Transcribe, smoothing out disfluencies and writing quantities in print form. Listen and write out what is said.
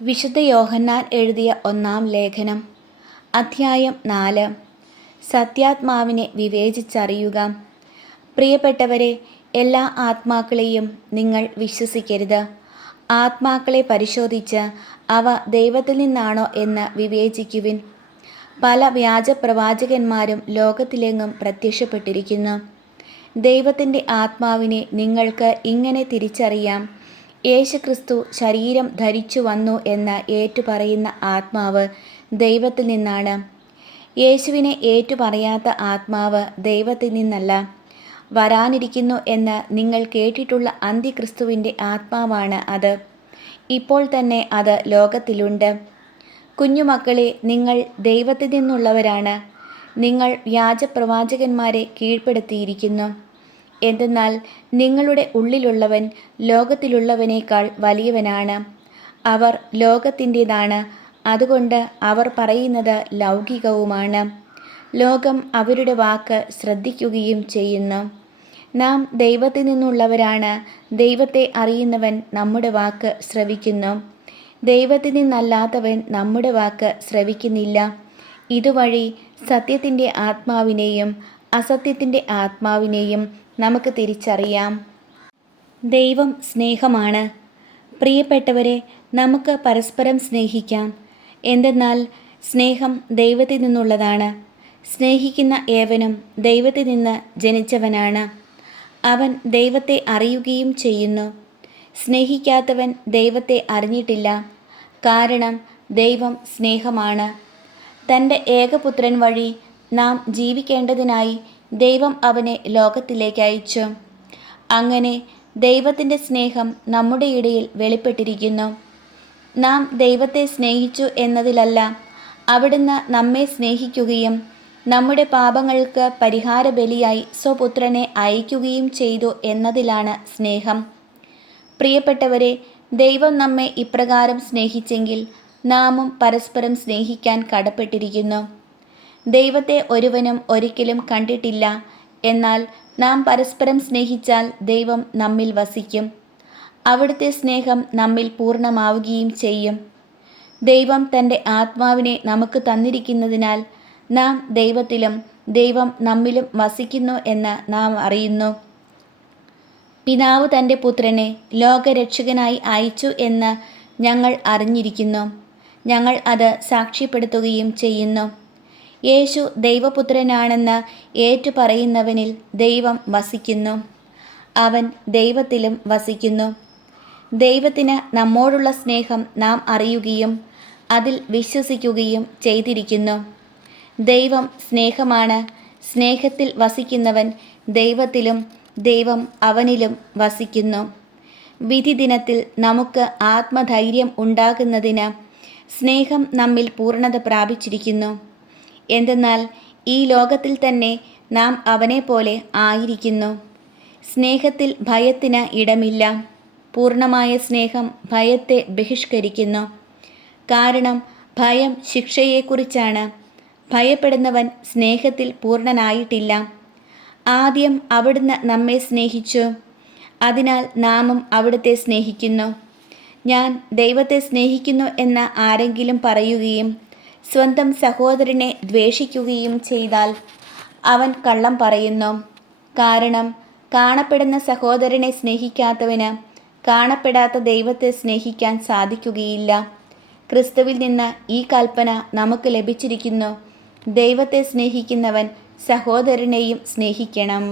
വിശുദ്ധ യോഹന്നാൻ എഴുതിയ ഒന്നാം ലേഖനം, അധ്യായം 4. സത്യാത്മാവിനെ വിവേചിച്ചറിയുക. പ്രിയപ്പെട്ടവരെ, എല്ലാ ആത്മാക്കളെയും നിങ്ങൾ വിശ്വസിക്കരുത്. ആത്മാക്കളെ പരിശോധിച്ച് അവ ദൈവത്തിൽ നിന്നാണോ എന്ന് വിവേചിക്കുവിൻ. പല വ്യാജപ്രവാചകന്മാരും ലോകത്തിലെങ്ങും പ്രത്യക്ഷപ്പെട്ടിരിക്കുന്നു. ദൈവത്തിൻ്റെ ആത്മാവിനെ നിങ്ങൾക്ക് ഇങ്ങനെ തിരിച്ചറിയാം: യേശുക്രിസ്തു ശരീരം ധരിച്ചു വന്നു എന്ന് ഏറ്റുപറയുന്ന ആത്മാവ് ദൈവത്തിൽ നിന്നാണ്. യേശുവിനെ ഏറ്റുപറയാത്ത ആത്മാവ് ദൈവത്തിൽ നിന്നല്ല. വരാനിരിക്കുന്നു എന്ന് നിങ്ങൾ കേട്ടിട്ടുള്ള അന്തിക്രിസ്തുവിൻ്റെ ആത്മാവാണ് അത്. ഇപ്പോൾ തന്നെ അത് ലോകത്തിലുണ്ട്. കുഞ്ഞുമക്കളെ, നിങ്ങൾ ദൈവത്തിൽ നിന്നുള്ളവരാണ്. നിങ്ങൾ വ്യാജപ്രവാചകന്മാരെ കീഴ്പ്പെടുത്തിയിരിക്കുന്നു. എന്തെന്നാൽ നിങ്ങളുടെ ഉള്ളിലുള്ളവൻ ലോകത്തിലുള്ളവനേക്കാൾ വലിയവനാണ്. അവർ ലോകത്തിൻ്റേതാണ്, അതുകൊണ്ട് അവർ പറയുന്നത് ലൗകികവുമാണ്. ലോകം അവരുടെ വാക്ക് ശ്രദ്ധിക്കുകയും ചെയ്യുന്നു. നാം ദൈവത്തിൽ നിന്നുള്ളവരാണ്. ദൈവത്തെ അറിയുന്നവൻ നമ്മുടെ വാക്ക് ശ്രവിക്കുന്നു. ദൈവത്തിൽ നിന്നല്ലാത്തവൻ നമ്മുടെ വാക്ക് ശ്രവിക്കുന്നില്ല. ഇതുവഴി സത്യത്തിൻ്റെ ആത്മാവിനെയും അസത്യത്തിൻ്റെ ആത്മാവിനെയും നമുക്ക് തിരിച്ചറിയാം. ദൈവം സ്നേഹമാണ്. പ്രിയപ്പെട്ടവരെ, നമുക്ക് പരസ്പരം സ്നേഹിക്കാം. എന്തെന്നാൽ സ്നേഹം ദൈവത്തിൽ നിന്നുള്ളതാണ്. സ്നേഹിക്കുന്ന ഏവനും ദൈവത്തിൽ നിന്ന് ജനിച്ചവനാണ്. അവൻ ദൈവത്തെ അറിയുകയും ചെയ്യുന്നു. സ്നേഹിക്കാത്തവൻ ദൈവത്തെ അറിഞ്ഞിട്ടില്ല, കാരണം ദൈവം സ്നേഹമാണ്. തൻ്റെ ഏകപുത്രൻ വഴി നാം ജീവിക്കേണ്ടതിനായി ദൈവം അവനെ ലോകത്തിലേക്ക് അയച്ചു. അങ്ങനെ ദൈവത്തിൻ്റെ സ്നേഹം നമ്മുടെ ഇടയിൽ വെളിപ്പെട്ടിരിക്കുന്നു. നാം ദൈവത്തെ സ്നേഹിച്ചു എന്നതിലല്ല, അവിടുന്ന് നമ്മെ സ്നേഹിക്കുകയും നമ്മുടെ പാപങ്ങൾക്ക് പരിഹാര ബലിയായി സ്വപുത്രനെ അയക്കുകയും ചെയ്തു എന്നതിലാണ് സ്നേഹം. പ്രിയപ്പെട്ടവരെ, ദൈവം നമ്മെ ഇപ്രകാരം സ്നേഹിച്ചെങ്കിൽ നാമും പരസ്പരം സ്നേഹിക്കാൻ കടപ്പെട്ടിരിക്കുന്നു. ദൈവത്തെ ഒരുവനും ഒരിക്കലും കണ്ടിട്ടില്ല. എന്നാൽ നാം പരസ്പരം സ്നേഹിച്ചാൽ ദൈവം നമ്മിൽ വസിക്കും. അവിടുത്തെ സ്നേഹം നമ്മിൽ പൂർണ്ണമാവുകയും ചെയ്യും. ദൈവം തൻ്റെ ആത്മാവിനെ നമുക്ക് തന്നിരിക്കുന്നതിനാൽ നാം ദൈവത്തിലും ദൈവം നമ്മിലും വസിക്കുന്നു എന്ന് നാം അറിയുന്നു. പിതാവ് തൻ്റെ പുത്രനെ ലോകരക്ഷകനായി അയച്ചു എന്ന് ഞങ്ങൾ അറിഞ്ഞിരിക്കുന്നു. ഞങ്ങൾ അത് സാക്ഷ്യപ്പെടുത്തുകയും ചെയ്യുന്നു. യേശു ദൈവപുത്രനാണെന്ന് ഏറ്റുപറയുന്നവനിൽ ദൈവം വസിക്കുന്നു. അവൻ ദൈവത്തിലും വസിക്കുന്നു. ദൈവത്തിന് നമ്മോടുള്ള സ്നേഹം നാം അറിയുകയും അതിൽ വിശ്വസിക്കുകയും ചെയ്തിരിക്കുന്നു. ദൈവം സ്നേഹമാണ്. സ്നേഹത്തിൽ വസിക്കുന്നവൻ ദൈവത്തിലും ദൈവം അവനിലും വസിക്കുന്നു. വിധി ദിനത്തിൽ നമുക്ക് ആത്മധൈര്യം ഉണ്ടാകുന്നതിന് സ്നേഹം നമ്മിൽ പൂർണ്ണത പ്രാപിച്ചിരിക്കുന്നു. എന്തെന്നാൽ ഈ ലോകത്തിൽ തന്നെ നാം അവനെപ്പോലെ ആയിരിക്കുന്നു. സ്നേഹത്തിൽ ഭയത്തിന് ഇടമില്ല. പൂർണ്ണമായ സ്നേഹം ഭയത്തെ ബഹിഷ്കരിക്കുന്നു. കാരണം ഭയം ശിക്ഷയെക്കുറിച്ചാണ്. ഭയപ്പെടുന്നവൻ സ്നേഹത്തിൽ പൂർണ്ണനായിട്ടില്ല. ആദ്യം അവിടുന്ന് നമ്മെ സ്നേഹിച്ചു. അതിനാൽ നാമും അവിടുത്തെ സ്നേഹിക്കുന്നു. ഞാൻ ദൈവത്തെ സ്നേഹിക്കുന്നു എന്ന് ആരെങ്കിലും പറയുകയും സ്വന്തം സഹോദരനെ ദ്വേഷിക്കുകയും ചെയ്താൽ അവൻ കള്ളം പറയുന്നു. കാരണം കാണപ്പെടുന്ന സഹോദരനെ സ്നേഹിക്കാത്തവന് കാണപ്പെടാത്ത ദൈവത്തെ സ്നേഹിക്കാൻ സാധിക്കുകയില്ല. ക്രിസ്തുവിൽ നിന്ന് ഈ കൽപ്പന നമുക്ക് ലഭിച്ചിരിക്കുന്നു: ദൈവത്തെ സ്നേഹിക്കുന്നവൻ സഹോദരനെയും സ്നേഹിക്കണം.